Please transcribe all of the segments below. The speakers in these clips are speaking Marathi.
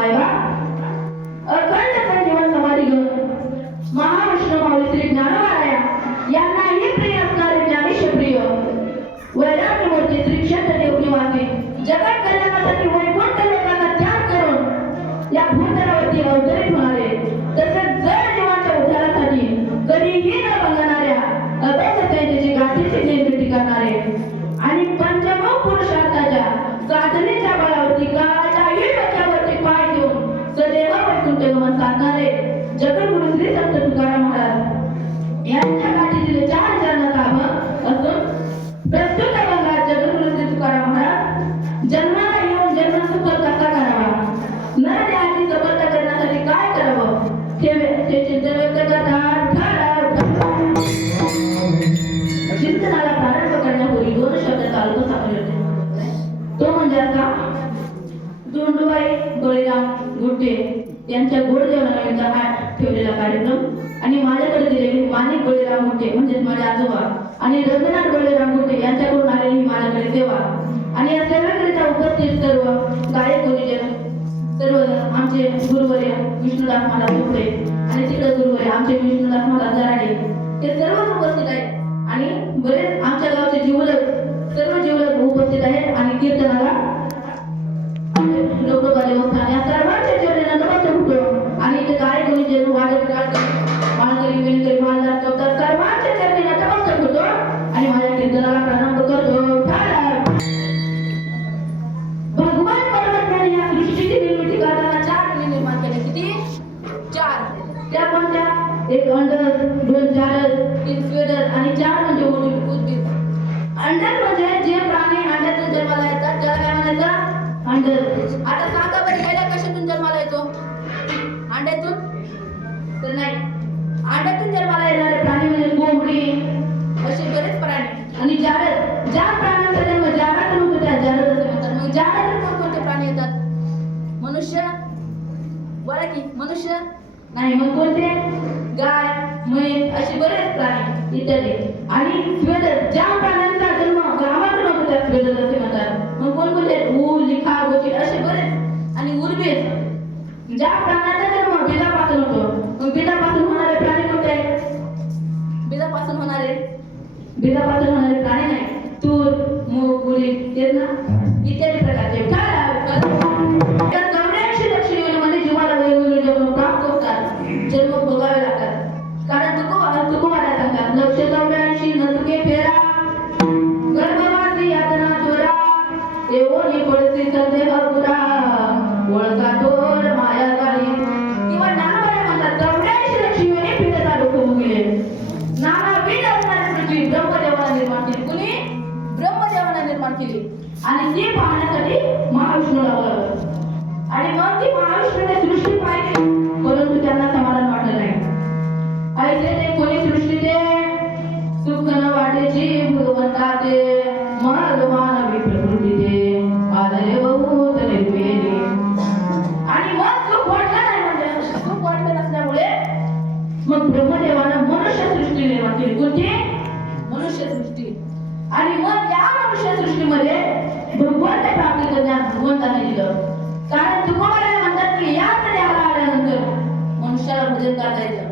मायबा अखंड संजीवन समाधी घेऊन महाविष्णू माऊली श्री ज्ञानोबाराया यांनाही प्रिय असणारे ज्ञानेश प्रिय वैराग्यमूर्ती श्री क्षेत्र देव निवासी जगत कल्याणासाठी वैकुंठ लोकांना त्याग करून या भूतलावरती अवतरित होणारे तसेच जड जीवाच्या उद्धारासाठी कधीही न बंगणाऱ्या अभेद्यतेची गाठीची निर्मिती करणारे आणि पंचमुख पुरुषार्थाच्या साधनेच्या बळावरती काळाच्याही डोक्यावरती पाय देऊन सदैव वैकुंठ गमन साधणारे जगद्गुरु श्री संत तुकाराम महाराज यांच्या गाठीतील 4 चरणाचा अभंग असून प्रस्तुत अभंगात जगद्गुरु श्री तुकाराम महाराज जन्माला येऊन जन्म सफल कसा करावा नर देहाची सफलता करण्यासाठी काय करावं ते चिंतन व्यक्त करतात चिंतनाला प्रारंभ करण्यापूर्वी 2 शब्द चालू सांगले होते तो म्हणजे आता धोंडूबाई बळीराम गुट्टे यांच्या गोड जेवणानिमित्त हा ठेवलेला कार्यक्रम आणि माझ्याकडे दिलेली माणिक बळीराम गुट्टे म्हणजे माझे आजोबा आणि रंगनाथ बळीराम गुट्टे यांच्याकडून आलेली माझ्याकडे सेवा आणि या सेवेकरिता उपस्थित सर्व गायक गुरुजन सर्व आमचे गुरुवर्य विष्णुदास महाराज चोपडे आणि तिकडे गुरुवर्य आमचे विष्णुदास महाराज जराडे हे सर्व उपस्थित आहेत आणि बरेच आमच्या गावचे जीवलक सर्व जीवलक उपस्थित आहेत आणि कीर्तनाला लोकपाले होतात या सर्वांच्या चरणांना नमस्कार होतो आणि ते गायक गुरुजन वादक मानकरी विनकरी महाराज चौथर सर्वांच्या चरणांना नमस्कार होतो आणि माझ्या कीर्तनाला प्रारंभ करतो भगवान परमात्म्याने या सृष्टीची निर्मिती करताना 4 निर्माण केले किती 4 त्या कोणत्या एक अंडर 2 चारस 3 स्वेडर आणि 4 म्हणजे उद्भिद अंडर म्हणजे जे प्राणी अंड्यातून जन्माला येतात त्याला काय म्हणायचं अंडर आता सांगा बरं गेल्या कशातून जन्माला येतो अंड्यातून तर नाही अंड्यातून जन्माला येणारे प्राणी म्हणजे कोंबडी असे बरेच प्राणी आणि जारद ज्या प्राण्यांचा जन्म जारातून होतो त्या जारद असे म्हणतात मग जारातून कोणकोणते प्राणी येतात मनुष्य बोला की मनुष्य नाही मग कोणते गाय म्हैस असे बरेच प्राणी इत्यादी आणि स्वेदर ज्या प्राण्यांचा जन्म ग्रामातून होतो त्या स्वेदर असे म्हणतात मग कोणकोणते ऊल लिखा गोचिड असे बरेच आणि उर्बीज ज्या प्राण्याचा जन्म बिजापासून होतो मग बिजापासून होणारे प्राणी कोणते बिजापासून होणारे प्राणी नाही तूर मूग उडीद तेच ना इत्यादी प्रकारचे 84 लक्षणीमध्ये जीवाला वेगवेगळे जन्म प्राप्त होतात जन्म भोगावे लागतात कारण तुकोबाला सांगतात 84 नसुके फेरा गर्भवासी यातना चोरा एवढी पडती संदेह पुरा वळका तोर माया झाली किंवा ज्ञानोबाला म्हणतात 84 लक्षणीने फिरता लोक मुगिले नानाविध असणारी पृथ्वी ब्रह्मदेवाला निर्माण केली कुणी ब्रह्मदेवाला निर्माण केली आणि ती पाहण्यासाठी महाविष्णूला बोलावलं आणि मग ती महाविष्णूने सृष्टी पाहिली परंतु त्यांना समाधान वाटलं नाही ऐकले ते कोणी सृष्टीचे सुख न वाटेची भगवंता ते महागमान विप्रकृतीचे आदरे बहुत निर्वेदी आणि मग सुख वाटलं नाही म्हणजे सुख वाटलं नसल्यामुळे मग ब्रह्मदेवानं मनुष्य सृष्टी निर्माण केली कोणती मनुष्य सृष्टी आणि मग या मनुष्य सृष्टीमध्ये भगवंत प्राप्तीचं ज्ञान भगवंताने दिलं कारण तुकोबाला म्हणतात की याच देहाला आल्यानंतर मनुष्याला भजन करता येतं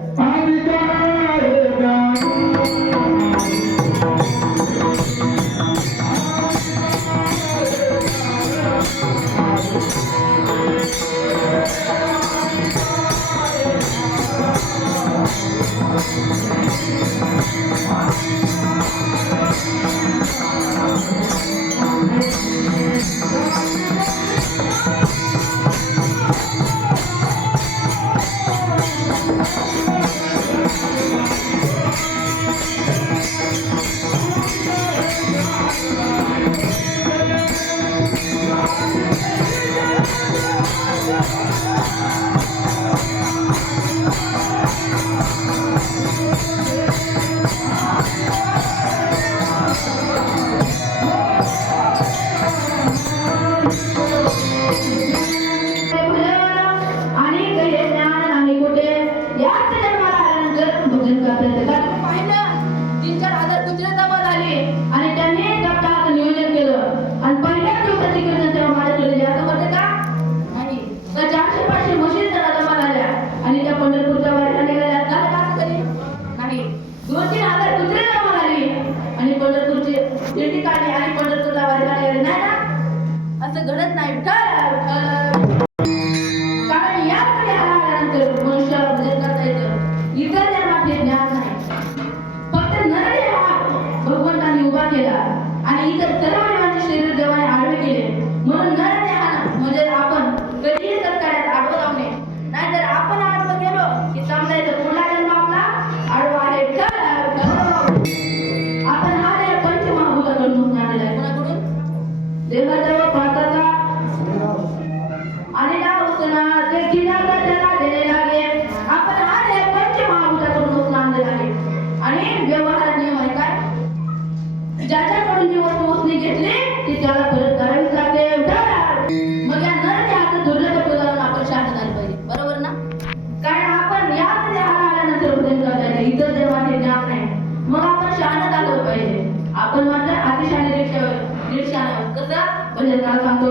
दोन दिवस मोजणी घेतली की त्याला परत करावीच लागते. मग या नरने आता दुर्लक्ष उदाहरण आपण शांत झालं पाहिजे, बरोबर ना? कारण आपण याच देहाला आल्यानंतर भजन करता इतर देवाचे ज्ञान नाही, मग आपण शांत झालं पाहिजे. आपण मात्र अतिशहाणे दीडशाने कसं भजनाला सांगतो.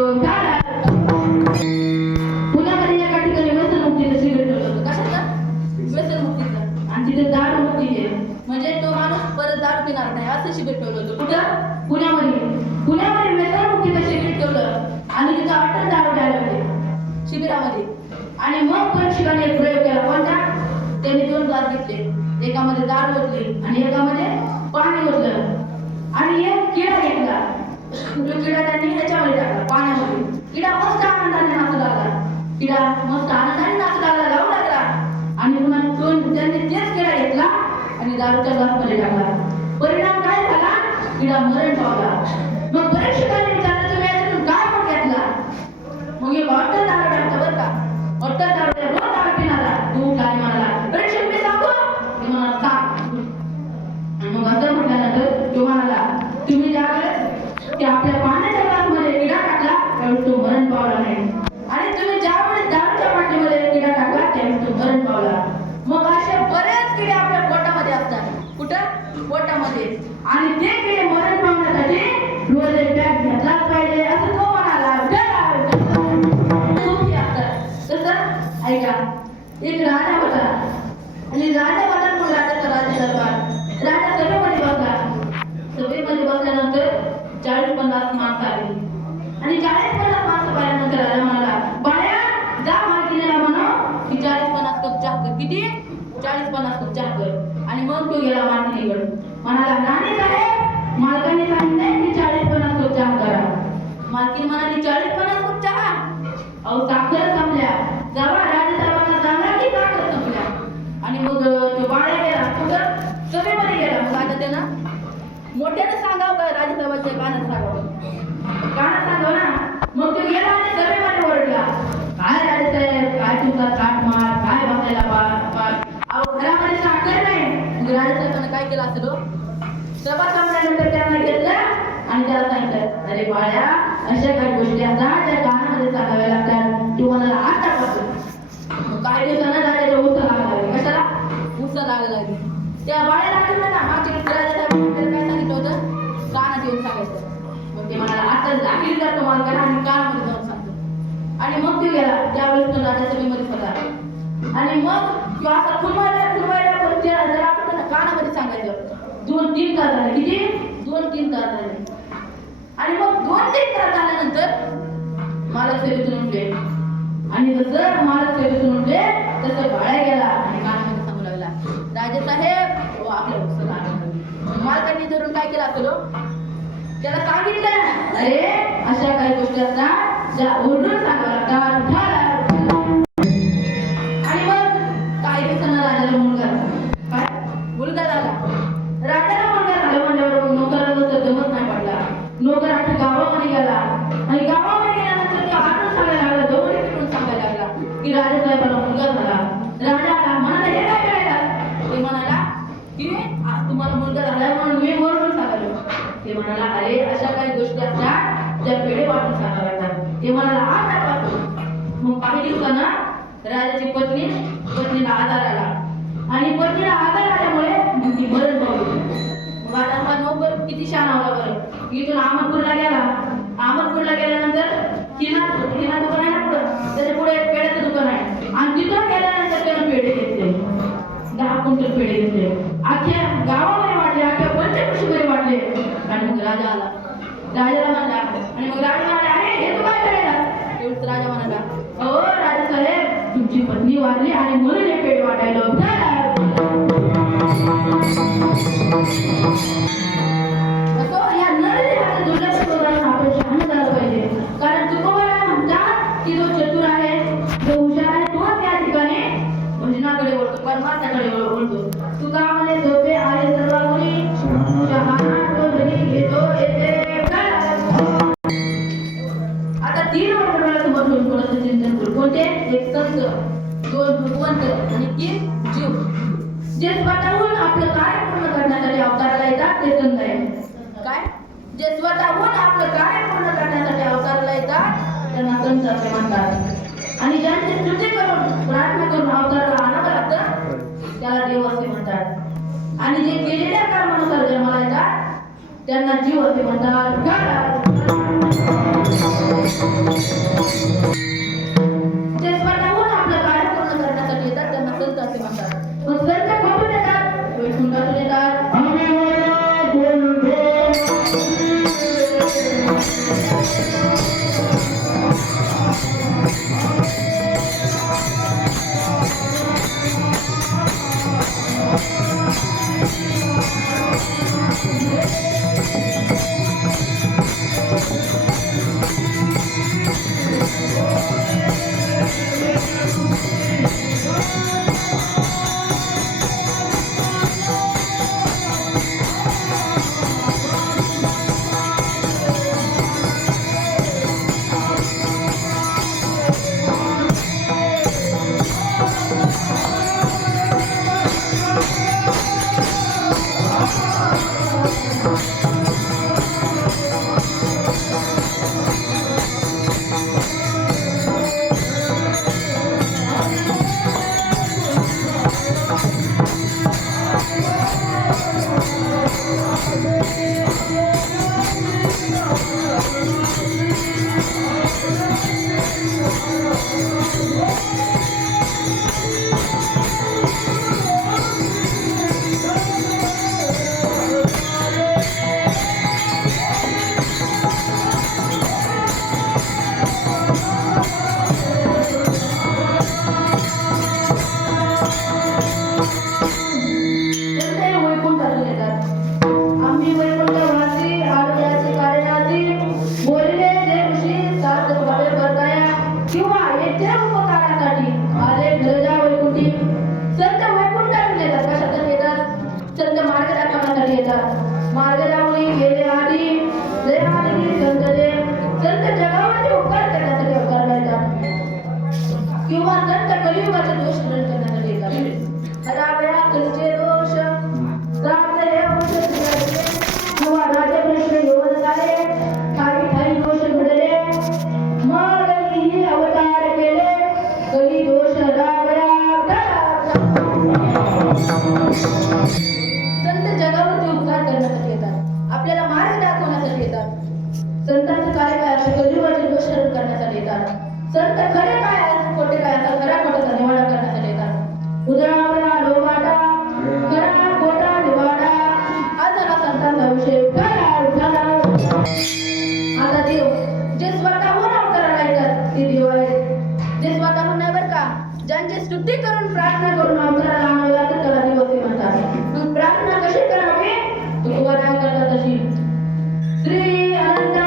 पुण्यामध्ये एका ठिकाणी व्यसनमुक्तीचं शिबिर ठेवलं होतं. कशाचं? व्यसनमुक्तीचं. आणि तिथे दारू मुक्ती आहे, म्हणजे तो माणूस परत दारू पिणार नाही असं शिबिर ठेवलं होतं. कुठं? पुण्यामध्ये व्यसनमुक्तीचं शिबिर ठेवलं आणि तिथं अटक दारू द्यायला होते शिबिरामध्ये. आणि मग परीक्षकाने एक प्रयोग केला. कोणता? त्यांनी 2 ग्लास घेतले, एकामध्ये दारू ओतली आणि एकामध्ये पाणी ओतलं आणि एक किडा घेतला. तो किडा त्यांनी ह्याच्यामध्ये टाकला, पाण्यामध्ये. किडा मस्त आनंदाने नाचू लागला, लावू लागला. आणि पुन्हा त्यांनी तेच किडा घेतला आणि दारूच्या ग्लासमध्ये टाकला. परिणाम काय झाला? किडा मरण पावला. मग परीक्षकाने विचारलं, तुम्ही याच्यातून काय मग घेतला? मग एक अट्टल दारू टाकता बरं का, अट्टल दारू रोज दारू पिणारा तू उठला आणि म्हणाला, परीक्षक मी सांगू? ते म्हणाला सांग. आणि मग असं म्हटल्यानंतर तो म्हणाला, तुम्ही ज्यावेळेस ते आपल्या पाण्याच्या ग्लासमध्ये किडा टाकला त्यावेळेस तो मरण पावला नाही, आणि तुम्ही ज्यावेळेस दारूच्या बाटलीमध्ये किडा टाकला त्यावेळेस तो मरण पावला. मग असे बरेच किडे आपल्या पोटामध्ये असतात. कुठं? पोटामध्ये. आणि ते किडे मरण पावण्यासाठी रोज एक पॅक घेतलाच पाहिजे असं तो म्हणाला. कसं? ऐका, एक राजा होता आणि राजा होता तो राजाचा राजदरबार. राजा सभेमध्ये बसला. सभेमध्ये बसल्यानंतर 40-50 माणसं आली आणि 40-50 माणसं पाहिल्यानंतर राजा म्हणाला, बाळ्या जा मालकीणीला म्हणा की 40-50 कप चहा कर. किती? 40-50 कप चहा कर. आणि मग तो गेला मालकीणीकडे, म्हणाला, राणी साहेब मालकाने सांगितले की 40-50 कप चहा करा. मालकीण म्हणाली, 40-50 कप चहा? अहो साखर संपल्या. जावा राजसाहेबांना सांगा की साखर संपल्या. आणि मग तो बाळ्या गेला. कुठं? सभेमध्ये गेला. मग आता त्यानं मोठ्यानं सांगावं काय? राजसाहेबांच्या कानात सांगावं ना. मग तो गेला आणि सभेमध्ये ओरडला, काय राजसाहेब, काय तुमचा थाटमाट, काय बसायला अहो घरामध्ये साखर नाही. मग राजसाहेबांना काय केलं असेल? सभा संपल्यानंतर त्यांना घेतलं आणि त्याला सांगितलं, अरे बाळ्या अशा काही गोष्टी असतात त्या कानामध्ये सांगाव्या लागतात. तू म्हणाला आतापासून. काही दिवसानं राजाच्या उसा लागला. कशाला? उसा लागला. त्या बाळ्याला आठवलं ना मागच्या राजासाहेबांनी काय सांगितलं होतं? कानात येऊन सांगायचं. मग ते म्हणाला, आता जागीर जातो मालकाला आणि कानामध्ये जाऊन सांगतो. आणि मग ते गेला. त्यावेळेस तो राजा सभेमध्ये होता आणि मग तो असा फुलवायला पण जर आपण कानामध्ये सांगायचं. 2-3 तास झाले. किती? 2-3 तास झाले. आणि मग 2-3 तास झाल्यानंतर मालक सेवेतून उठले आणि जसं मालक सेवेतून उठले तसं बाळ्या गेला आणि कानामध्ये सांगू लागला, राजेसाहेब आपल्या उत्सव आला. मालकांनी धरून काय केलं असेल? त्याला सांगितलं, अरे अशा काही गोष्टी असतात ज्या ओरडून सांगाव्या लागतात. आणि मग काही दिवसांना राजाला मुलगा झाला. राजाला मुलगा झाला म्हणल्यावर नोकराला तर जमत नाही पडला. नोकर आता गावामध्ये गेला आणि गावामध्ये गेल्यानंतर ते आठवण सांगायला लागला, जवळ फिरून सांगायला लागला की राजासाहेबाला मुलगा झाला. राजाला म्हणाला, हे काय करायला? ते म्हणाला की आज तुम्हाला मुलगा झाला म्हणून मी वरून सांगायलो. ते म्हणाला, अरे अशा काही गोष्टी असतात त्या पेढे वाटून सांगाव्या लागतात. ते म्हणाला, आतापासून. मग काही दिवसांना राजाची पत्नीला आधार आला आणि पत्नीला आधार आल्यामुळे ती मरण पावली. मग आता हा नोकर किती शहाणा होता बरं. इथून अहमदपूरला गेला. अहमदपूरला गेल्यानंतर हिना दुकान आहे ना पुढं, त्याच्या पुढे एक पेढ्याचं दुकान आहे आणि तिथून गेल्यानंतर त्यानं पेढे घेतले. 10 क्विंटल पेढे घेतले. अख्ख्या गावामध्ये वाटले, अख्ख्या पंचकृषीमध्ये वाटले. आणि मग राजा आला. राजाला म्हणला आणि मग राजा म्हणाला, अरे हे तू काय करायला? एवढंच राजा म्हणाला, अहो राजासाहेब तुमची पत्नी वारली आणि म्हणून हे पेढे वाटायला. या नरदेहाचं दुर्लक्ष करून आपण शहाणं झालं पाहिजे. कारण तुकोबाला म्हणतात की जो चतुर आहे, जो हुशार आहे, तो त्या ठिकाणी भजनाकडे वळतो, परमार्थाकडे वळतो. तुका म्हणे झोपे आहे सर्व मुली, शहाणा तो जरी घेतो येते. आता 3 वर्षाला बसून थोडंसं चिंतन करू. कोणते? एक संत, 2 भगवंत आणि 3 जीव. जे स्वतःहून आपलं कार्य पूर्ण करण्यासाठी अवताराला येतात ते संत आहेत. त्यांना संत असे म्हणतात. आणि ज्यांची स्तुती करून प्रार्थना करून अवताराला आणावं लागतं त्याला देव असे म्हणतात. आणि जे केलेल्या कर्मानुसार जन्माला येतात त्यांना जीव असे म्हणतात. जे स्वतःहून आपलं कार्य पूर्ण करण्यासाठी येतात त्यांना संत असे म्हणतात. मग संत कुठून येतात? वैकुंठातून येतात. संत खरे काय आहे खोटे काय असं खरा खोटाचा निवाडा करण्यासाठी येतात. उदाहरण लोबाडा खरा खोटा निवाडा आता संतांचा विषय आता देव जे स्वतःहून अवताराला येतात ते देव आहेत. जे स्वतःहून नाही बरं का, ज्यांची स्तुती करून प्रार्थना करून अवताराला आणावं लागतं त्याला देव असे म्हणतात. मग प्रार्थना कशी करावी तुकोबा करतात तशी. श्री अनंता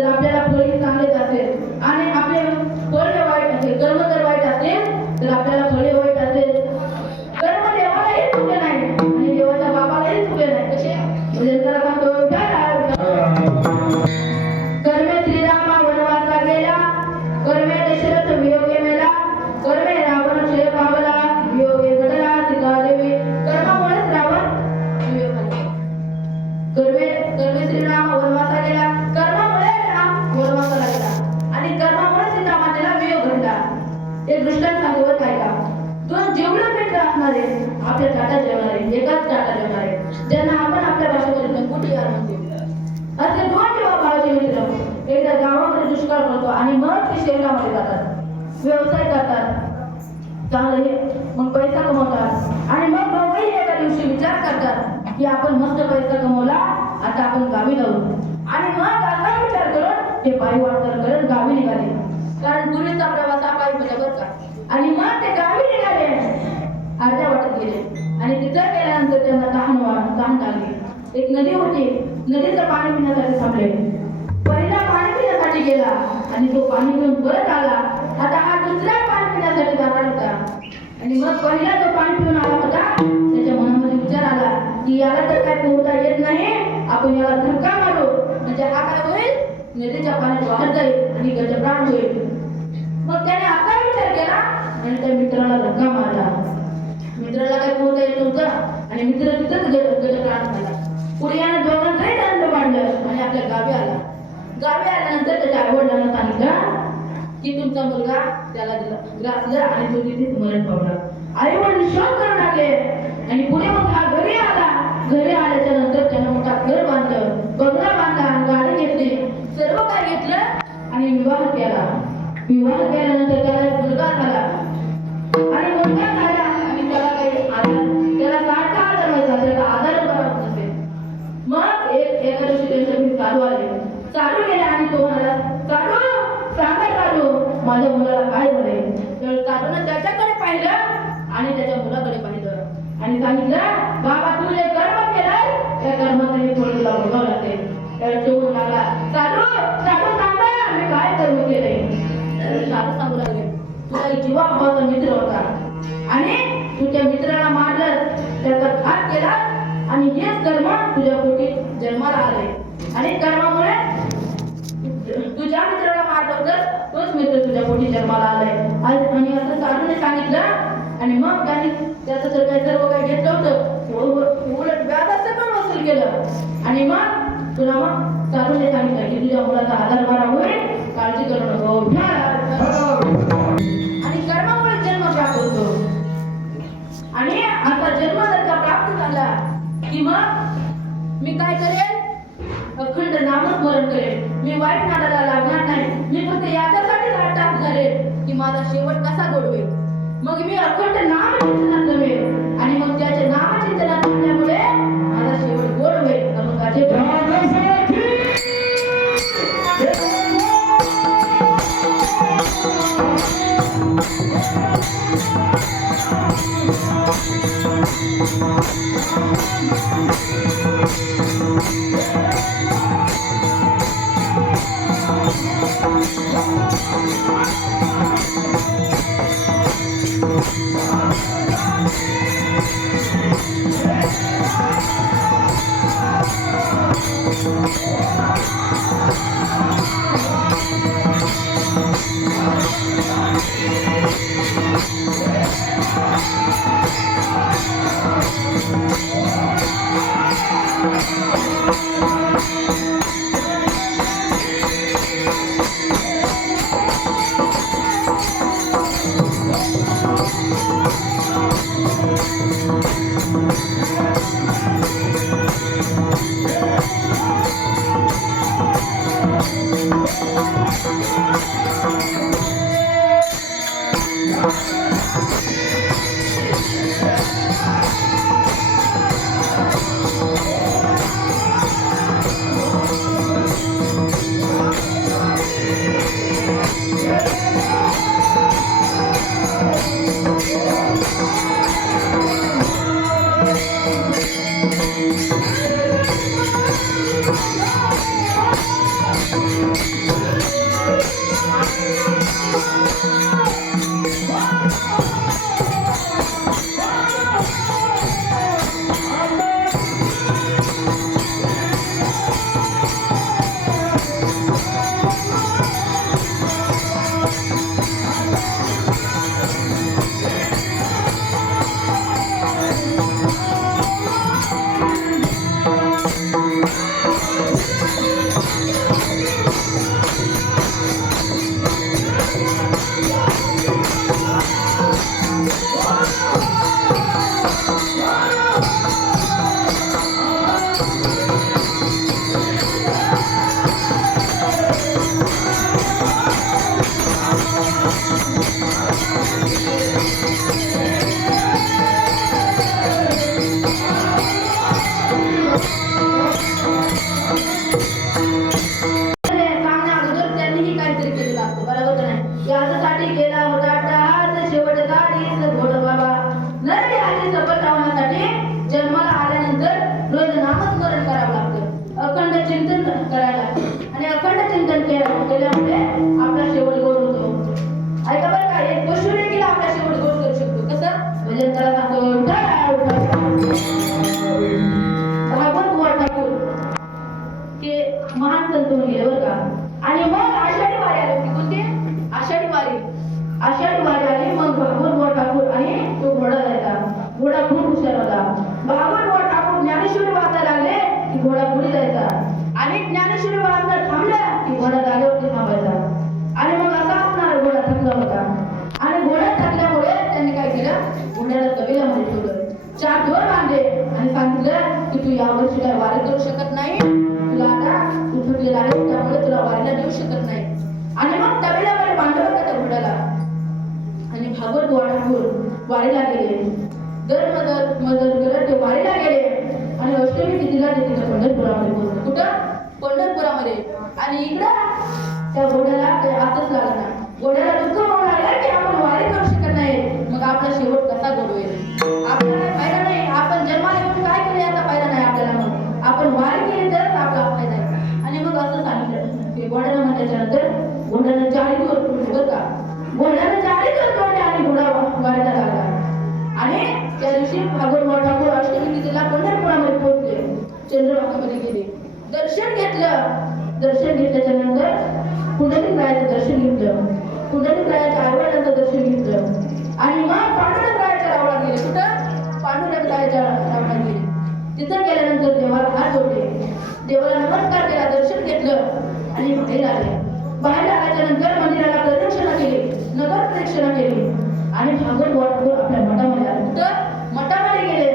जर आपल्याला फळ हे चांगलेच असेल आणि आपले फळ हे वाईट असेल, कर्म जर वाईट असेल तर आपल्याला फळे वाईट असेल. कर्म देवालाही चुकले नाही आणि देवाच्या बापालाही चुकले नाही. कसे म्हणजे त्याला सांगतो कर्मे श्रीरामा वनवासा गेला, कर्मे दशरथ वियोगे मेला, कर्मे रावण क्षय पावला, वियोगे घडला सीता देवी. कर्मामुळेच रावण वियोग झाला. कर्मे श्रीराम वनवासा गेला, कर्मामुळे राम वनवासाला गेला आणि कर्मामुळे सीता मातेला वियोग घडला. एक दृष्टांत सांगतो बरं काय का. दोन जेवढे मित्र असणारे आपल्या ताटात जेवणारे, एकाच ताटात जेवणारे, ज्यांना आपण आपल्या भाषेमध्ये लंगोटी यार म्हणतो, असे दोन जेव्हा भावाचे मित्र एकदा गावामध्ये दुष्काळ पडतो आणि मग ते शहरामध्ये जातात, व्यवसाय करतात, चांगलं हे मग पैसा कमवतात आणि मग दोघंही एका दिवशी विचार करतात की आपण मस्त पैसा कमवला, आता आपण गावी जाऊ. आणि मग असा विचार करून ते पायी वाटचाल करत गावी निघाले. कारण पूर्वीचा प्रवास हा पायी होता बरं का. आणि मग ते गावी निघाले, अर्ध्या वाटत गेले आणि तिथं गेल्यानंतर त्यांना तहान लागली. एक नदी होती, नदीचं पाणी पिण्यासाठी थांबले. पहिला पाणी पिण्यासाठी गेला आणि तो पाणी पिऊन परत आला. आता हा दुसरा पाणी पिण्यासाठी जाणार होता आणि मग पहिला जो पाणी पिऊन आला होता त्याच्या मनामध्ये विचार आला की याला तर काय पोहता येत नाही, आपण याला धक्का मारू म्हणजे हा काय होईल, नदीच्या पाण्यात वाहत जाईल आणि गजप्राण होईल. मग त्याने असा विचार केला आणि त्या मित्राला धक्का मारला. मित्राला काय पोहता येत नव्हतं आणि मित्र तिथंच गजप्राण झाला. पुढे याने दोघांचंही दंड बांधलं आणि आपल्या गावी आला. गावी आल्यानंतर त्याच्या आईवडिलांना सांगितलं की तुमचा मुलगा त्याला ग्रासला आणि तो तिथेच मरण पावला. आईवडील शोक करू लागले आणि पुढे मग हा घरी आला. घरी आल्याच्या नंतर त्यानं मोठा घर बांधलं, बंगला बांधला, गाडी घेतली, सर्व काही घेतलं आणि विवाह केला. विवाह केल्यानंतर त्याला एक मुलगा झाला आणि मुलगा झाला आणि त्याला काही आधार, त्याला सारखा आधार व्हायचा, त्याचा आधार बरा होत नसेल. मग एका दिवशी त्यांच्या घरी चालू आले, चालू गेला आणि तो म्हणाला, चालू सांगा चालू माझ्या मुलाला काय झालंय. तर चालूनं त्याच्याकडे पाहिलं आणि त्याच्या मुलाकडे पाहिलं आणि सांगितलं, बाबा तू जे कर्म केलं त्या कर्माचं हे फळ तुला भोगावं लागेल. त्याला चिवून लागला, चालू चालू सांगा मी काय कर्म केलंय. चालू सांगू लागले, तुझा जीवाभावाचा मित्र होता आणि तू त्या मित्राला मारलं, त्याचा घात केला आणि हेच कर्म तुझ्या पोटी जन्माला आले आणि कर्मामुळे तुझ्या मित्राला मारलं होतं तोच मित्र तुझ्या पोटी जन्माला आलाय. आणि असं साधूने सांगितलं आणि मग त्यांनी त्याचं तर काही सर्व काही घेतलं होतं, उलट व्याजाचं पण वसूल केलं आणि मग तुला मग साधूने सांगितलं की तुझ्या मुलाचा आधार बरा होईल, काळजी करू नको. आणि कर्मामुळे जन्म प्राप्त होतो आणि आता जन्म जर का प्राप्त झाला की मग मी काय करेन, अखंड नामस्मरण करेन. मी वाईट नादाला लागणार नाही. मी फक्त याच्यासाठीच अट्टास घालेन की माझा शेवट कसा गोड होईल. मग मी अखंड नामचिंतनात नव्हे आणि मग त्याचे नामचिंतनात असल्यामुळे माझा शेवट गोड होईल. मग Thank you. आषाढी वारी आली. मग भागवत ठाकूर आणि तो घोडा जायचा. घोडा खूप हुशार होता. भागवत ठाकूर ज्ञानेश्वरी वाचायला लागले की घोडा पुढे जायचा आणि ज्ञानेश्वरी वाचणं थांबलं की घोडा जागेवरती थांबायचा. आणि मग असा असणार घोडा थकला होता. आणि घोडा थकल्यामुळे त्यांनी काय केलं, घोड्याला कबिलामध्ये ठेवलं. 4 दोर बांधले आणि सांगितलं की तू यावर्षी काय वारी करू शकत नाही. तुला आता तू थकलेला आहे, त्यामुळे तुला वारीला नेऊ शकत नाही. आणि मग तबेल्यामध्ये बांधलं होतं त्या घोड्याला. आणि भागवत ठाकूर वारीला गेले. दर मदत करत ते वारीला गेले. आणि अष्टमी तिथीला ते तिथं पंढरपुरामध्ये पोहोचले. कुठं? पंढरपुरामध्ये. आणि इकडं त्या घोड्याला काही आतच लागला. घोड्याला दुःख होऊ लागलं की आपण वारी करू शकत नाही. मग आपला शेवट कसा गोड होईल? आपल्याला फायदा नाही. आपण जन्माला येऊन काय केले याचा फायदा नाही आपल्याला. मग आपण वारी केली तरच आपला फायदा आहे. आणि मग असं सांगितलं ते घोड्याला. म्हटल्याच्या नंतर घोड्यानं 40 वर तोडले बरं का. घोड्यानं 40 वर तोडले आणि घोडा वारीला लागला. आणि त्या दिवशी भागवत ठाकूर अष्टमी तिथीला पंढरपुरामध्ये पोहोचले. चंद्रभागामध्ये गेले. दर्शन घेतलं. दर्शन घेतल्याच्या नंतर पुंडलिकरायाचं दर्शन घेतलं. पुंडलिकरायाच्या आईवडिलांचं दर्शन घेतलं. आणि मग पांडुरंगरायाच्या रावळात गेले. कुठं? पांडुरंगरायाच्या रावळात गेले. तिथं गेल्यानंतर देवाला हात जोडले. देवाला नमस्कार केला. दर्शन घेतलं आणि बाहेर आले. बाहेर आल्याच्या नंतर मंदिराला प्रदक्षिणा केली. नगर प्रदक्षिणा केली. आणि भागवत ठाकूर आपल्या मठामध्ये आले. कुठं? मठामध्ये गेले.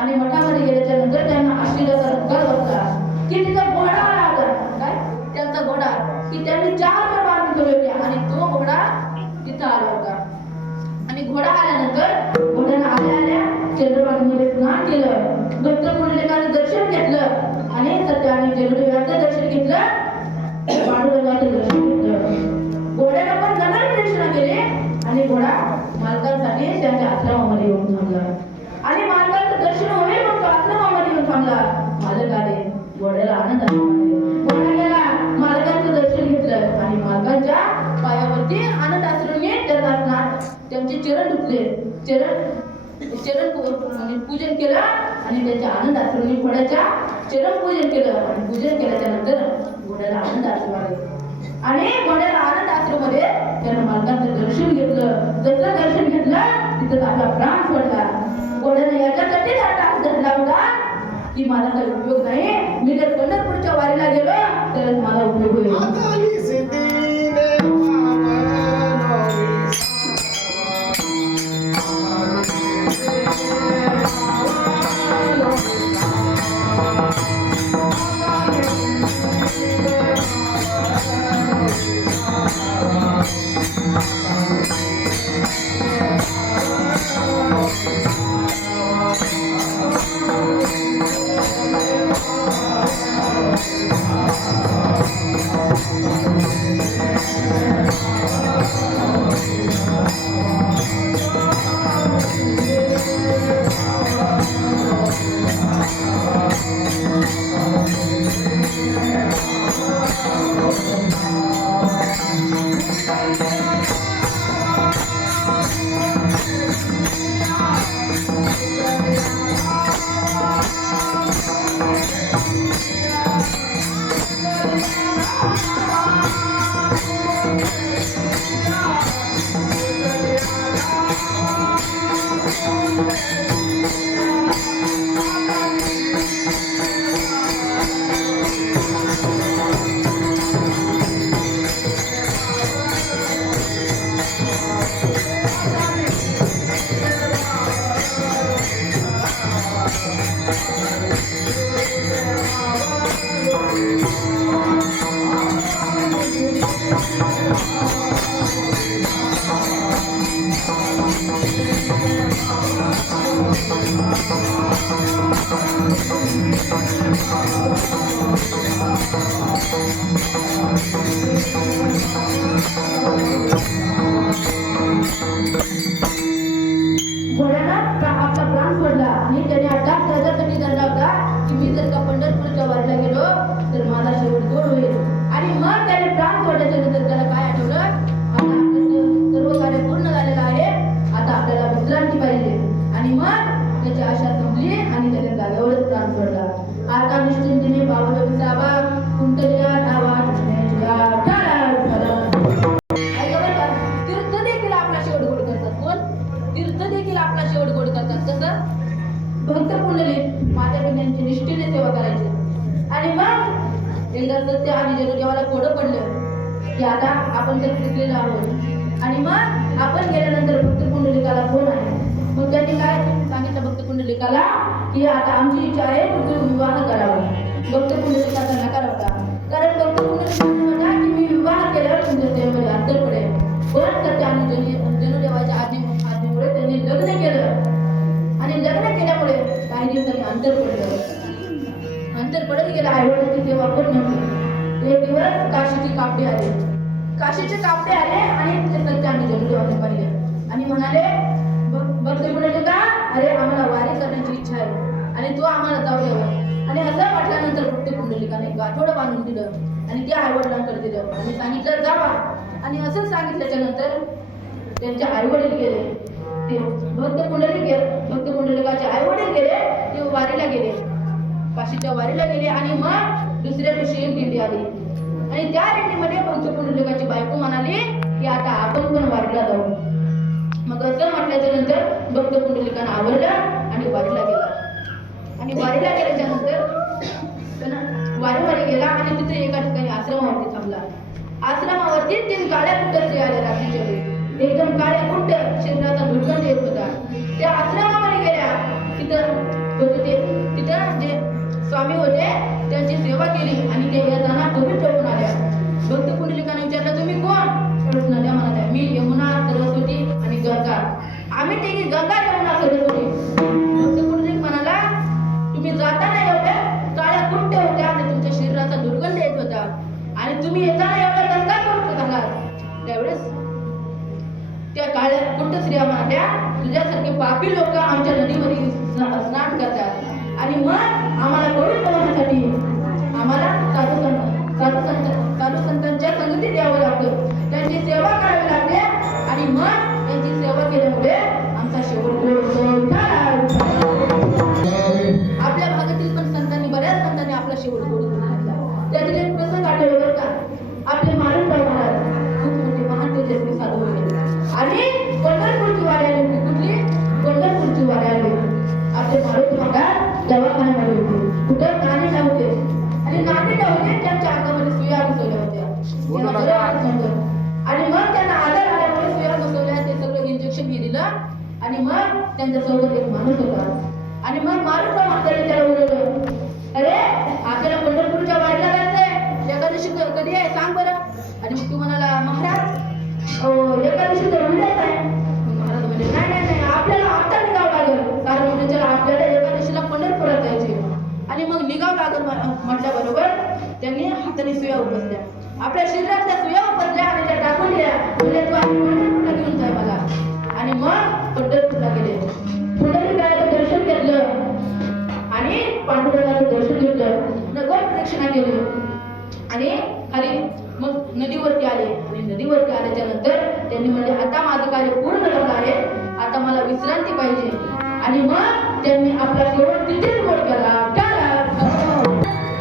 आणि मठामध्ये गेल्याच्या नंतर त्यांना आश्चर्याचा धक्का बसला की तिथं घोडा आला होता. काय? त्यांचा घोडा की त्यांनी 4 दोर बांधून ठेवले होते. आणि तो घोडा तिथं आला होता. आणि घोडा आल्यानंतर घोड्यानं आल्या चंद्रभागेमध्ये स्नान केलं. भक्त पुंडलिकाचं दर्शन घेतलं. आणि सत्य आणि जलदेवाचं दर्शन घेतलं. पांडुरंगाचं दर्शन घेतलं. घोड्यानं पण नगर प्रदक्षिणा केली. आणि घोडा मालकांसाठी त्यांच्या आश्रमामध्ये येऊन थांबला. आणि मालकाचं दर्शन होईल म्हणून तो आश्रमामध्ये येऊन थांबला. मालक आले. घोड्याला आनंद आला. घोडा गेला. मालकांचं दर्शन घेतलं. आणि मालकांच्या पायावरती आनंद आश्रमाने त्यांचे चरण धुतले. चरण पूजन केलं. आणि त्यांच्या आनंद आश्रमाने घोड्याच्या चरण पूजन केलं. आणि पूजन केल्याच्या नंतर घोड्याला आनंद आश्रम आले. आणि घोड्याला आनंद आश्रममध्ये त्यानं मालकांचं दर्शन घेतलं. जसं दर्शन घेतलं तिथं आपला प्राण सोडला. घोड्यानं याच्यासाठी टाक धरला होता की मला काही उपयोग नाही. मी जर पंढरपूरच्या वारीला गेलो तरच मला उपयोग होईल. आता निश्चिंतीने बाबा विसावा कुंटलिया धावा आपण तर शिकलेलो आहोत. आणि मग आपण गेल्यानंतर भक्त पुंडलिकाला फोन आहे. मग त्यांनी काय सांगितलं भक्त पुंडलिकाला की आता आमची इच्छा आहे की तू विवाह करावा. भक्त पुंडलिकाचा नकार होता. कारण भक्त पुंडलिकाचा होता की मी विवाह केल्यावर तुमच्या सेवेमध्ये अंतर पडेल. पण तर त्याने जनुदेवाच्या आज्ञेमुळे त्यांनी लग्न केलं. आणि लग्न केल्यामुळे काही दिवसांनी अंतर पडलं. अंतर पडत गेलं. आईवडिलांची सेवा पण नव्हती. एक दिवस काशीचे कापडे आले. काशीचे कापडे आले आणि ते सत्याने जनुदेवाने पाहिले आणि म्हणाले भक्त पुंडलिका, अरे आम्हाला वारी करण्याची इच्छा आहे आणि तू आम्हाला जाऊ द्यावं. आणि असं म्हटल्यानंतर भक्त पुंडलिकाने गाठोडं बांधून दिलं आणि त्या आईवडिलांकडे दिलं आणि सांगितलं जावा. आणि असं सांगितल्याच्या नंतर त्यांचे आईवडील गेले. ते भक्त पुंडलिकाचे आईवडील गेले. ते वारीला गेले, काशीच्या वारीला गेले. आणि मग दुसऱ्या दिवशी एक दिंडी आली आणि त्या दिंडीमध्ये भक्त पुंडलिकाची बायको म्हणाली की आता आपण पण वारीला जाऊ. मग असं म्हटल्याच्या नंतर भक्त पुंडलिकानं आवरलं आणि वारीला गेला. आणि वारीला गेल्याच्या नंतर वारीमध्ये गेला आणि तिथे एका ठिकाणी आश्रमावरती थांबला. आश्रमावरती 3 काळ्या कुट्ट स्त्रिया आल्या रात्रीच्या वेळी. एकदम काळ्या कुट्ट, शरीराचा दुर्गंध येत होता. त्या आश्रमामध्ये गेल्या. तिथं जे स्वामी होते त्यांची सेवा केली आणि ते येताना टोपीत टोपून आल्या. भक्त पुंडलिकाने विचारलं तुम्ही कोण? त्या म्हणाल्या मी यमुना, सरस्वती आणि गंगा. आम्ही तिघी गंगा, यमुना, सरस्वती. भक्त पुंडलिक म्हणाला तुम्ही जाताना एवढ्या काळ्या कुट्ट होत्या आणि तुमच्या शरीराचा दुर्गंध येत होता आणि तुम्ही येताना एवढ्या गंगा कुट्ट झालात. त्यावेळेस त्या काळ्या कुट्ट स्त्रिया म्हणाल्या तुझ्यासारखे पापी लोक आमच्या नदीमध्ये स्नान करतात आणि मग आम्हाला पवित्र होण्यासाठी आम्हाला साधू संतांच्या संगतीत यावं लागतं, त्यांची सेवा करावी लागते आणि मग त्यांची सेवा केल्यामुळे आमचा शेवट गोड आपल्या भागातील पण संतांनी, बऱ्याच संतांनी आपला शेवट गोड करून घेतला. त्यातील एक प्रसंग आठवलं बरं का. आपले मारुतराव महाराज खूप मोठे महान तेजस्वी साधू होते आणि पंढरपूरची वारी आली होती. कुठली? पंढरपूरची वारी आली होती. आपले मारुतराव महाराज दवाखान्यामध्ये होते. कुठं? नांदेडला होते. आणि नांदेडला होते त्यांच्या अंगामध्ये सुया घुसवल्या होत्या. आणि मग त्यांना आजार आल्यामुळे सुया घुसवल्या. ते सगळं इंजेक्शन दिलं आणि मग त्यांच्या सोबत एक माणूस होता. आणि मग मारुतराव महाराजांनी त्याला बोलवलं, अरे आपल्याला पंढरपूरच्या वारीला जायचंय, एकादशी कधी आहे सांग बरं. आणि मग तू म्हणाला महाराज एकादशी तर उद्याच आहे. महाराज म्हणजे नाही आपल्याला आता निघावं लागेल कारण उद्याच्याला आपल्याला एकादशीला पंढरपुरात जायचे. आणि मग निघावं लागेल म्हटल्याबरोबर त्यांनी हाताने सुया उपसल्या. आपल्या शरीरातल्या सुया उपसल्या आणि त्या टाकून दिल्या. म्हणजे तू पंढरपूरला घेऊन जाय मला. आणि मग पंढरपूरला गेले. पुंडलिकाचं दर्शन घेतलं आणि पांडुरंगाचं दर्शन घेतलं. नगर प्रदक्षिणा केली आणि खाली मग नदीवरती आले. आणि नदीवरती आल्याच्या नंतर त्यांनी म्हणजे आता माझं कार्य पूर्ण झालं आहे, आता मला विश्रांती पाहिजे. आणि मग त्यांनी आपला शेवट तिथेच गोड केला.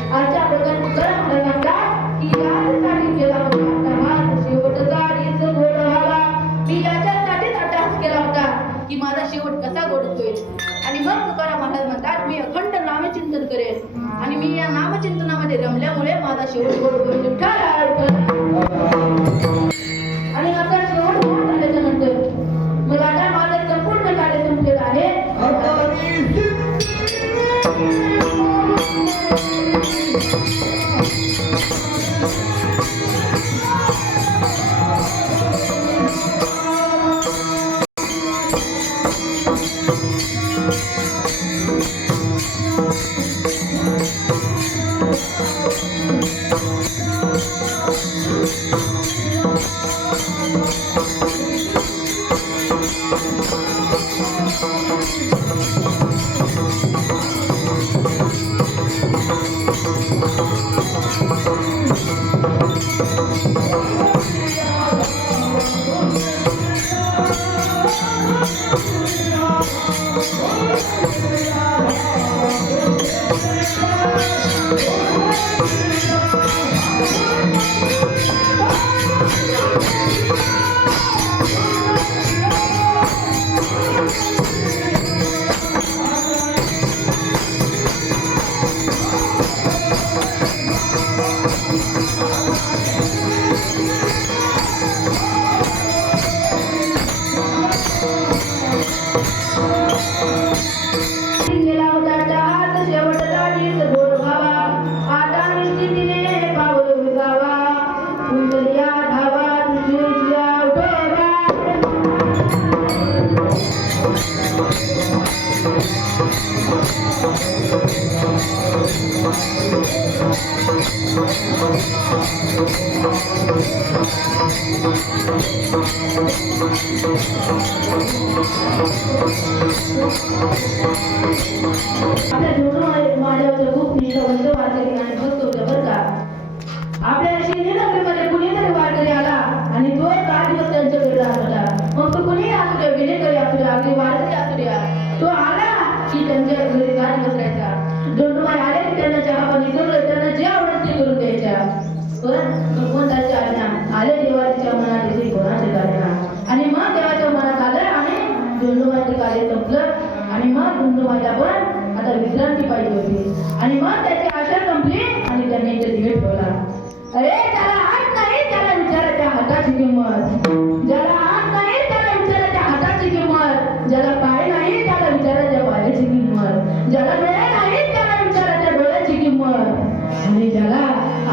आजच्या प्रकारे तुकाराम महाराजांचा की यासाठी केला होता माझा शेवट गाडीच गोड व्हावा. मी याच्यासाठीच अट्टहास केला होता की माझा शेवट कसा गोड होईल. आणि मग तुकाराम महाराज म्हणतात मी अखंड नामचिंतन करेन आणि मी या नामचिंतनामध्ये रमल्यामुळे माझा शेवट गोड होईल. आणि आता शेवट गोड झाल्याच्या नंतर मग आता माझं संपूर्ण कार्य संपलेलं आहे. आपल्या जोडून माझ्यावर खूप निष्ठावंत वारकरी आणि भक्त होते बरं का. आपल्या शिंदेनगरीमध्ये कुणीतरी वारकरी आला आणि तो 5 दिवस त्यांच्याकडे राहत होता. मग तो कुणी असू द्या, विनेकरी असू द्या, अगदी वारकरी असू द्या, तो आला की त्यांच्या घरी 5 दिवस राहायचा. जोडूबाई आले की त्यांना चहा पाणी करून त्यांना जे आवडत ते करून द्यायच्या. पण कोणताची आज्ञा आले देवाच्या मनात येते कोणाचे कार्य आणि मग देवाच्या मनात आलं आणि जोडूबाईचं कार्य संपलं. आणि मग जोडूबाईला पण आता विश्रांती पाहिजे होती आणि मग त्याची आशा संपली आणि त्यांनी इथे दिवे ठेवला. अरे त्याला हात नाही त्याला विचारा त्या हाताची किंमत. ज्याला हात नाही त्याला विचारा त्या हाताची किंमत. ज्याला पाय नाही त्याला विचारा त्या पायाची किंमत. ज्याला डोळे नाही त्याला विचारा त्या डोळ्याची किंमत. आणि ज्याला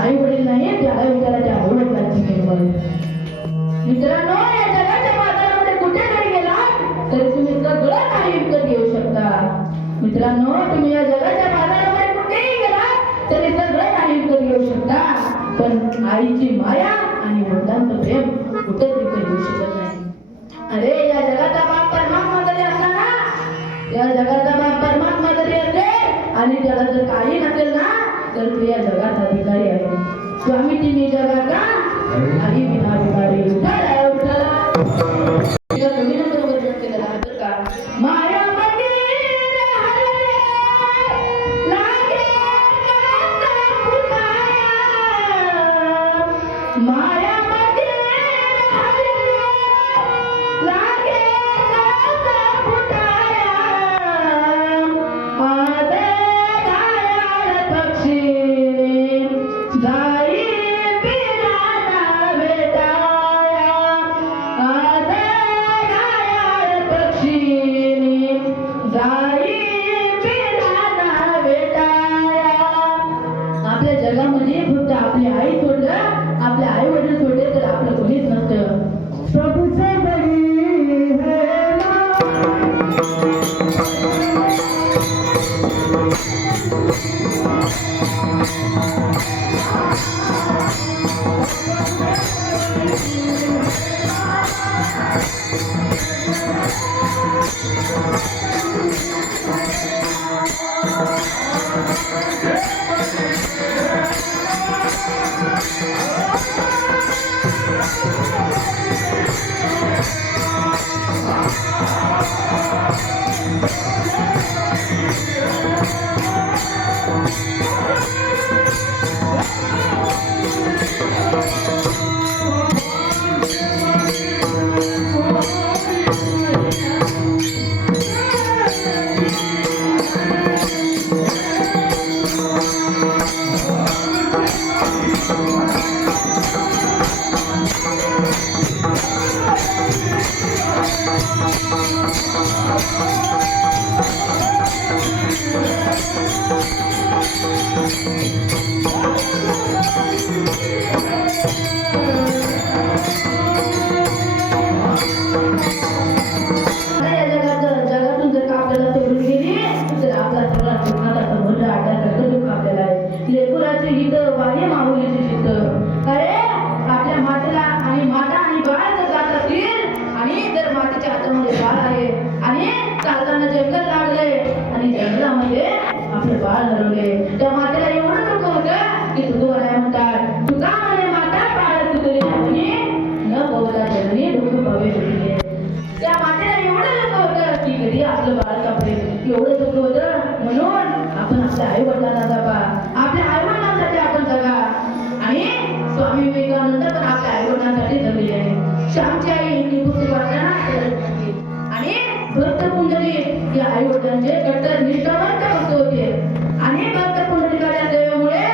आई वडील नाही त्याला विचारा त्या आई वडिलांची किंमत. मित्रांनो, या जगाच्या बाजारामध्ये कुठे जरी गेलात तरी तुम्ही सगळं काही विकत घेऊ शकता. मित्रांनो, तुम्ही या जगाच्या बाजारामध्ये कुठेही गेलात तरी सगळं काही विकत घेऊ शकता. पण आईची माया आणि वडिलांचं प्रेम कुठेच विकत घेऊ शकत नाही. अरे या जगाचा बाप परमात्मा जरी असला ना, या जगाचा बाप परमात्मा जरी असेल आणि त्याला जर काही नसेल ना तर तो या जगाचा अधिकारी आहे. स्वामी तिन्ही जगाचा आई विना भिकारी. उठाला उठाला या कवीनं बरोबर व्यक्त केलेला आहे बरं का. माया मंदिर हरले लागे करता फुटाया. माया मंदिर हरले लागे करता फुटाया. आदे गायाळ पक्षी जाई पिराना भेटाया. आदे गायाळ पक्षी जाई पिराना भेटाया. आपल्या जगामध्ये फक्त आपली आई सोडलं, आपले आई वडील सोडले तर आपलं कोणीच नसतं. प्रभूचे बळी है जगातून जर का आपल्याला सोडून गेली तर आपला सगळा दुःखाचा संबंध आटण्यासारखं दुःख आपल्याला आहे. लेकराचे हित बाह्य माऊलीचे हित. अरे आपल्या मातेला आणि माता आणि बाळ जर जात असतील आणि जर मातेच्या हातामध्ये बाळ आहे आणि चालताना जंगल लागले आणि जंगलामध्ये आपले बाळ हरवले, त्या मातेला एवढं दुःख होतं की तुकोबाराय म्हणतात, तुका म्हणे माता बाळ चुकले म्हणे न बोला जननी दुःख पावे होते. त्या मातेला एवढं दुःख होतं की कधी आपलं बाळ कापले. एवढं दुःख होतं म्हणून आपण आपल्या आई वडिलांना जपा, आपल्या आई वडिलांसाठी आपण जगा. आणि स्वामी विवेकानंद पण आपल्या आई वडिलांसाठी जगले आहे. श्यामची आई हिंदी पुस्तक वाचताना आणि भक्त पुंडली या आई वडिलांचे कट्टर निष्ठावंत भक्त होते. आणि भक्त पुंडलिकाच्या सेवेमुळे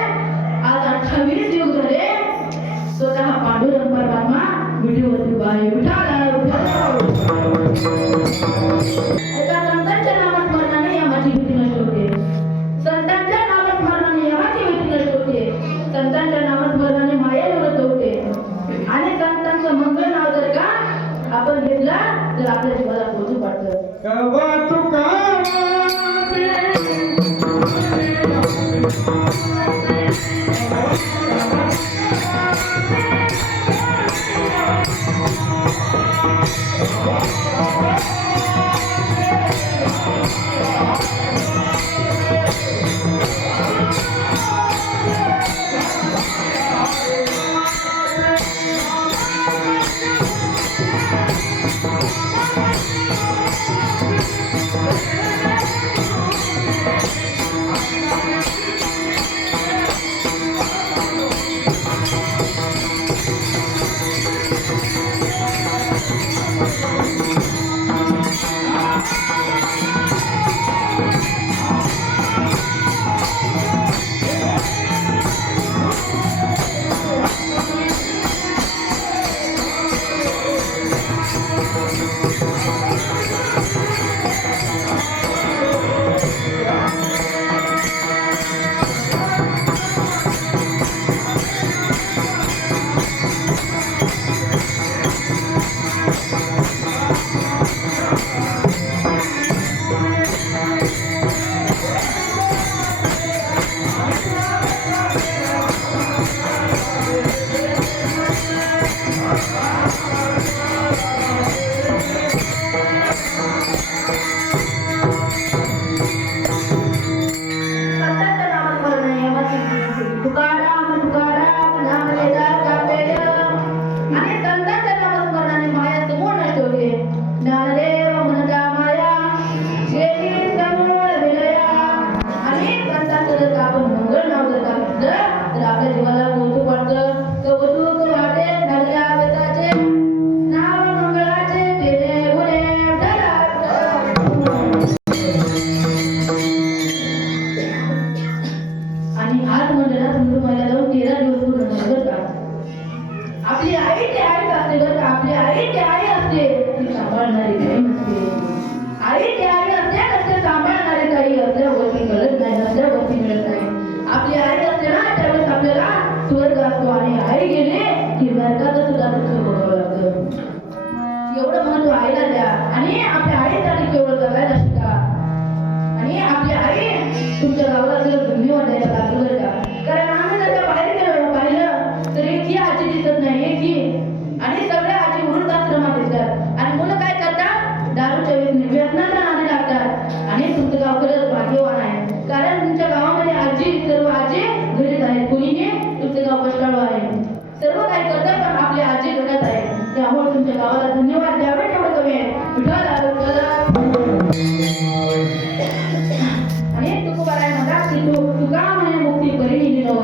आज 28 युग झाले. स्वतः पांडुरंग परमात्मा विठीवरती बाई विठाला संतांच्या नामस्मरणाने यमाची भीती नष्ट होते. संतांच्या नामस्मरणाने यमाची भीती नष्ट होते. संतांच्या नामस्मरणाने माया निवृत्त होते. आणि संतांचं मंगळ नाव जर का आपण घेतलं तर आपल्या जीवाला पोचू वाटतं. संतांचं नामस्मरण तुकाराम तुकाराम नाम लेता कापेल आणि संतांच्या नामस्मरणाने माया समूळ नष्ट होते. ज्ञानदेव म्हणता माया शेती समूळ विलया. आणि संतांचं जर का आपण मंगळ नाव जर का घेतलं तर आपल्या जीवाला कौतुक वाटतं. कौतुक वाटे नगल्या वेताचे नाव मंगळाचे तेने गुणे डलाट. आणि आज मंडळात हिंदूमाला जाऊन 13 दिवस पूर्ण झाले बरं का. आपली आई ते आई असते बरं का. आपली आई ते आई असते, ती सांभाळणारी काही नसते. आई ते आई असते नसते सांभाळणारी काही असल्यावरती कळत नाही, नसल्यावरती मिळत नाही. आपली आई असते ना त्यावेळेस आपल्याला स्वर्ग असतो आणि आई गेली की नरकाचं सुद्धा दुःख भोगावं लागतं. एवढं महत्व आईला द्या आणि आपल्या आईसाठी केवळ जगायला शिका. आणि आपली आई तुमच्या गावाला जर धन्यवाद द्यायला लागली बरं का. कारण आम्ही जर का बाहेर गेलो पाहिलं तर एकही आजी दिसत नाही, एकही. आणि सगळ्या आजी वृद्धाश्रमात दिसतात. आणि मुलं काय करतात, दारूच्या व्यसनाच्या नादी लागतात. आणि तुमचं गाव खरंच भाग्यवान आहे, कारण तुमच्या गावामध्ये आजी सर्व आजी घरीच आहेत. कुणीही तुमचं गाव कष्टाळू आहे, सर्व काही करतात पण आपली आजी घरात आहे. त्यामुळे तुमच्या गावाला धन्यवाद द्यावे तेवढं कमी आहे. विठ्ठल आरोग्याला आणि तुकोबाराय म्हणतात की तुका म्हणे मुक्ती करी निघलो.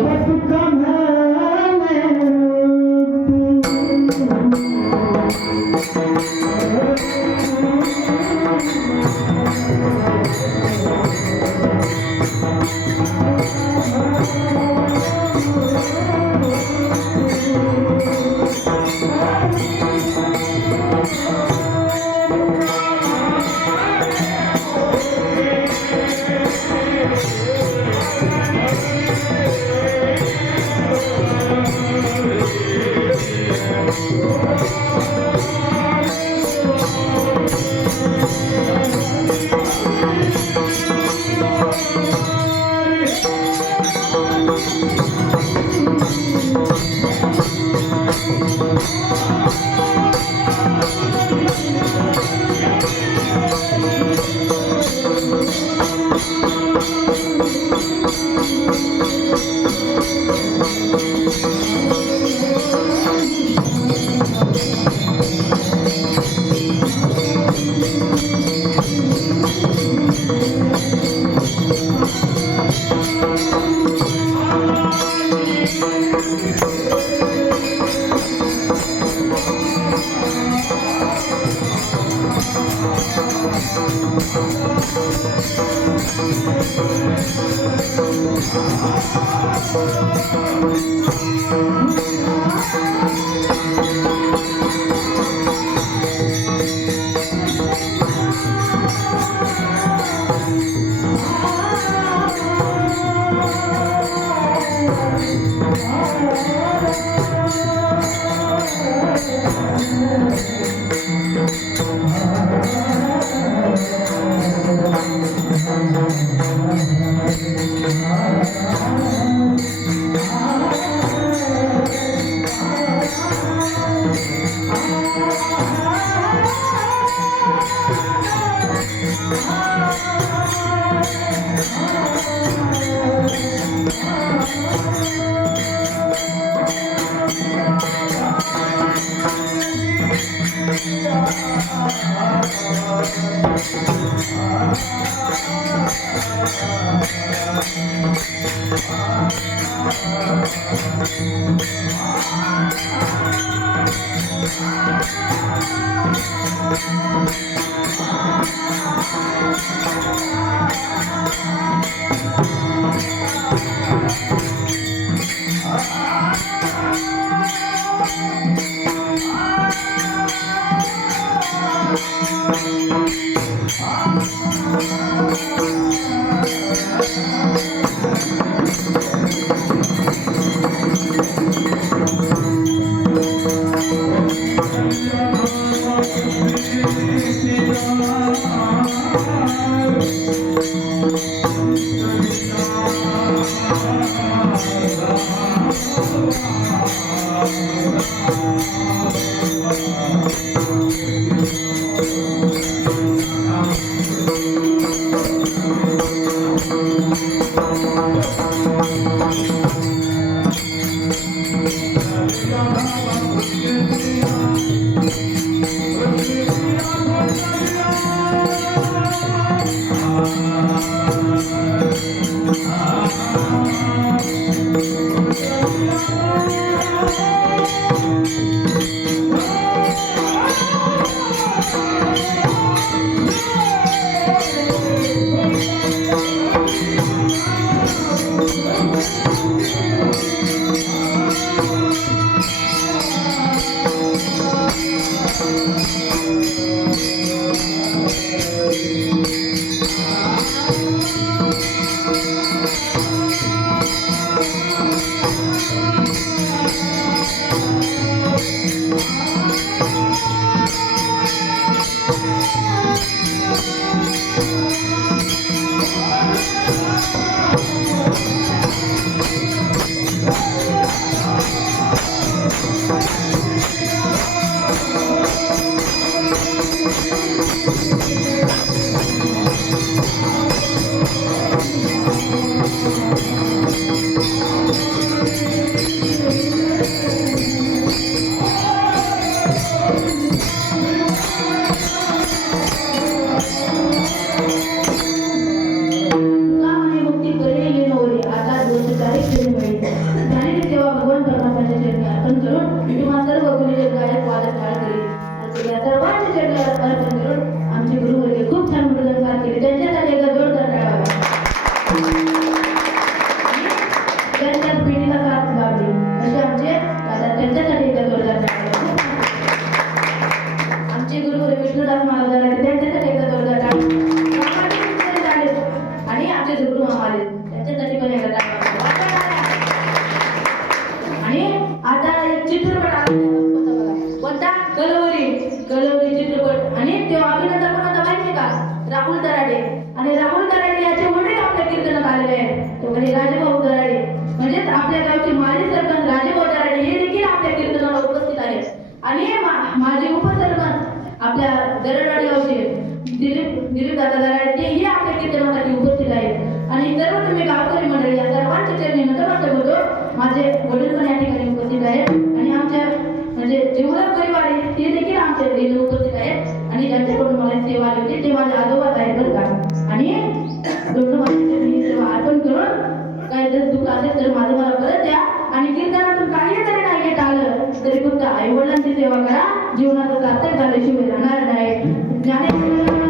Oh, कलवरी चित्रपट आणि तो अभिनेता कोणाचा माहिती का? राहुल दराडे. आणि राहुल दराडे याचे वडील आपल्या कीर्तनात आलेले आहेत. तो म्हणजे राजेभाऊ दराडे, म्हणजेच आपल्या गावचे माजी सरपंच राजेभाऊ दराडे हे देखील आपल्या कीर्तनाला उपस्थित आहेत. आणि माजी उपसरपंच आपल्या दरडवाडी गावचे दिलीप दादा दराडे तेही आपल्या कीर्तनासाठी उपस्थित आहेत. आणि सर्व तुम्ही गावकरी मंडळी या सर्वांच्या चरणी नतमस्तक होतो. माझे वडील पण या ठिकाणी उपस्थित आहेत आणि आमच्या म्हणजे जीवलग परिवार आहे ते देखील आमच्या इथे उपस्थित आहेत. आणि ज्यांच्याकडून मला सेवा आली होती ते माझे आजोबाच आहेत बरं का. आणि मी सेवा अर्पण करून काय जर दुःख असेल तर माझं मला परत द्या. आणि कीर्तनातून काही जरी नाही घेत आलं तरी फक्त आई वडिलांची सेवा करा. जीवनाचं सार्थक झाल्याशिवाय राहणार नाही. ज्ञानेश्वर